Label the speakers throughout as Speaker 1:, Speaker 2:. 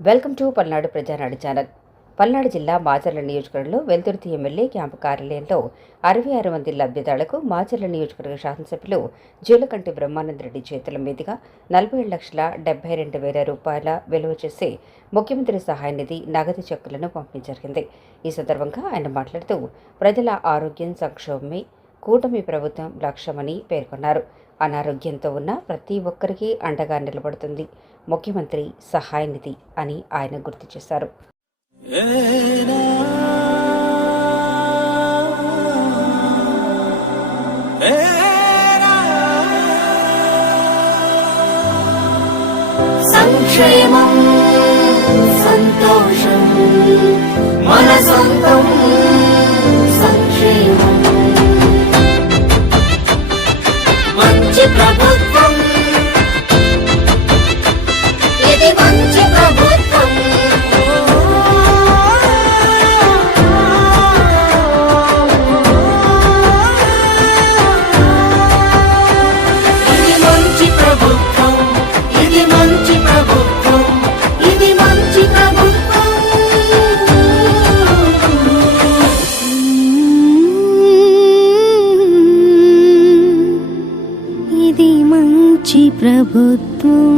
Speaker 1: Welcome to Palnadu Prajanadu channel. Palnadu జిల్లా మాచర్ల నియోజకవర్గంలో Veldurthi MLA camp కార్యాలయంలో అరవై ఆరు మంది లబ్ధిదారులకు మాచర్ల నియోజకవర్గ శాసనసభ్యులు జీలకంటి బ్రహ్మానందరెడ్డి చేతుల మీదుగా నలభై ఏడు లక్షల డెబ్బై రెండు వేల రూపాయల విలువ చేసే ముఖ్యమంత్రి సహాయ నిధి నగదు చెక్కులను పంపిణీ జరిగింది. ఈ సందర్భంగా ఆయన మాట్లాడుతూ ప్రజల ఆరోగ్యం సంక్షోభమే కూటమి ప్రభుత్వం లక్ష్యమని పేర్కొన్నారు. అనారోగ్యంతో ఉన్న ప్రతి ఒక్కరికి అండగా నిలబడుతుంది. ముఖ్యమంత్రి సహాయ నిధి అని ఆయన గుర్తు చేశారు.
Speaker 2: సంక్షేమం సంతోషం మన సొంతం. మంచి
Speaker 3: మంచి ప్రభుత్వం.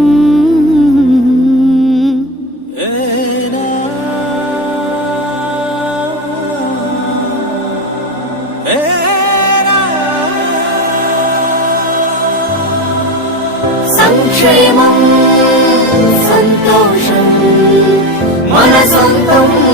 Speaker 2: సంక్షేమం సంతోషం మన సొంతం.